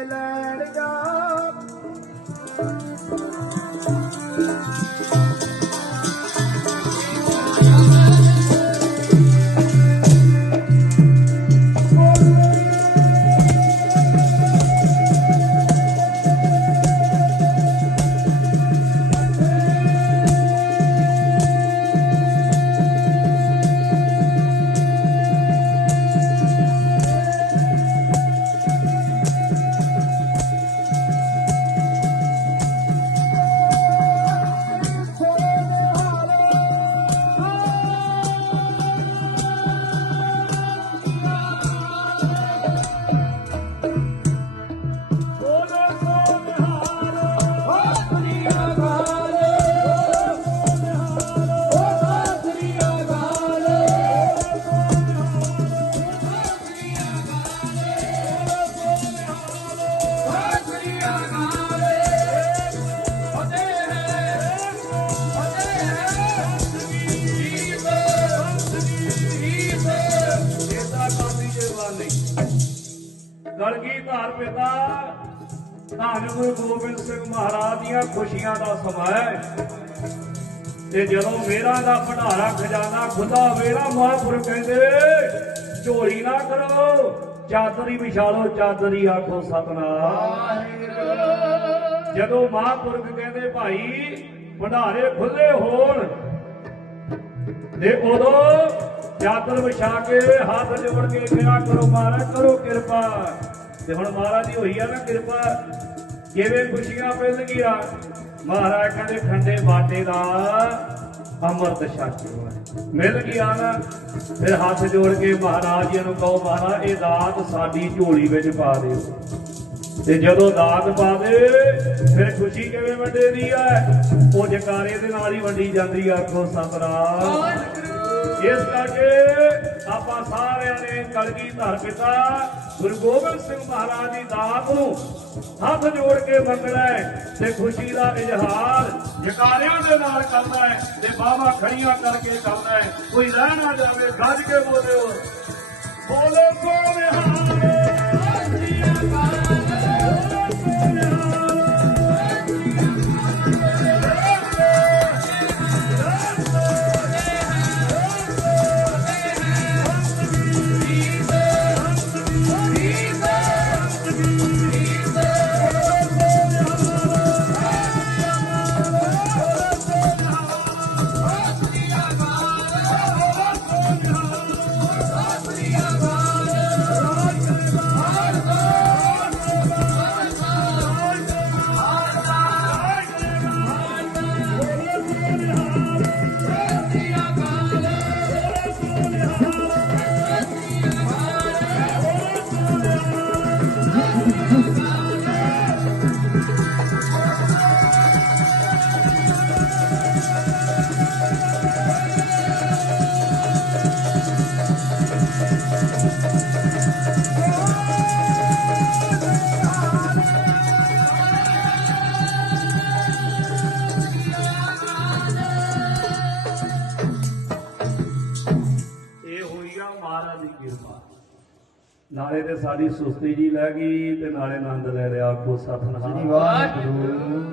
let it go. ਕਲਗੀ ਧਾਰ ਪਿਤਾ। ਧੰਨ ਗੁਰੂ ਗੋਬਿੰਦ ਸਿੰਘ ਮਹਾਰਾਜ ਦੀਆਂ ਖੁਸ਼ੀਆਂ ਦਾ ਸਮਾਂ ਹੈ। ਤੇ ਜਦੋਂ ਮੇਰਾ ਦਾ ਭੰਡਾਰਾ ਖਜ਼ਾਨਾ ਖੁੱਲਾ ਵੇਲਾ ਮਹਾਂਪੁਰ ਕਹਿੰਦੇ, ਝੋਲੀ ਨਾ ਕਰੋ, ਚਾਦਰੀ ਵਿਛਾਲੋ, ਚਾਦਰੀ ਆਖੋ ਸਤਨਾਮ। ਜਦੋਂ ਮਹਾਂਪੁਰਖ ਕਹਿੰਦੇ, ਭਾਈ, ਭੰਡਾਰੇ ਖੁੱਲੇ ਹੋਣ। ਤੇ ਉਦੋਂ ਚਾਦਰ ਵਿਛਾ ਕੇ ਹੱਥ ਜੋੜ ਕੇ ਕਿਹਾ ਕਰੋ ਮਹਾਰਾਜ, ਕਰੋ ਕਿਰਪਾ। ਤੇ ਹੁਣ ਮਹਾਰਾਜ ਦੀ ਹੋਈ ਆ ਨਾ ਕਿਰਪਾ, ਕਿਵੇਂ ਖੁਸ਼ੀਆਂ ਮਿਲਣਗੀਆਂ? ਮਹਾਰਾਜ ਕਹਿੰਦੇ ਖੰਡੇ ਬਾਟੇ ਦਾ ਅੰਮ੍ਰਿਤ ਛਕਿਓ ਮਿਲ ਗਿਆ ਨਾ, ਫਿਰ ਹੱਥ ਜੋੜ ਕੇ ਮਹਾਰਾਜ ਜੀ ਨੂੰ ਕਹੋ, ਮਹਾਰਾਜ, ਇਹ ਦਾਤ ਸਾਡੀ ਝੋਲੀ ਵਿੱਚ ਪਾ ਦਿਓ। ਤੇ ਜਦੋਂ ਦਾਤ ਪਾ ਦੇ, ਫਿਰ ਖੁਸ਼ੀ ਕਿਵੇਂ ਵੰਡੇ ਦੀ ਹੈ ਉਹ ਜਕਾਰੇ ਦੇ ਨਾਲ ਹੀ ਵੰਡੀ ਜਾਂਦੀ ਆ, ਆਖੋ, ਸਤਨਾਮ। ਇਸ ਕਰਕੇ ਆਪਾਂ ਸਾਰਿਆਂ ਨੇ ਕਲਗੀ ਧਰ ਪਿਤਾ ਗੁਰੂ ਗੋਬਿੰਦ ਸਿੰਘ ਮਹਾਰਾਜ ਦੀ ਦਾਤ ਨੂੰ ਹੱਥ ਜੋੜ ਕੇ ਮੰਗਣਾ ਹੈ ਤੇ ਖੁਸ਼ੀ ਦਾ ਇਜ਼ਹਾਰ ਜਕਾਰਿਆਂ ਦੇ ਨਾਲ ਕਰਨਾ ਹੈ ਤੇ ਬਾਵਾ ਖੜੀਆਂ ਕਰਕੇ ਕਰਨਾ ਹੈ। ਕੋਈ ਰਹਿ ਨਾ ਜਾਵੇ, ਗੱਜ ਕੇ ਬੋਲਿਓ। ਦੀ ਕਿਰਪਾ। ਨਾਲੇ ਤੇ ਸਾਡੀ ਸੁਸਤੀ ਜੀ ਲੈ ਗਈ ਤੇ ਨਾਲੇ ਆਨੰਦ ਲੈ ਲਿਆ, ਆਖੋ ਸਤਨਾਮ। ਵਾਹਿਗੁਰੂ।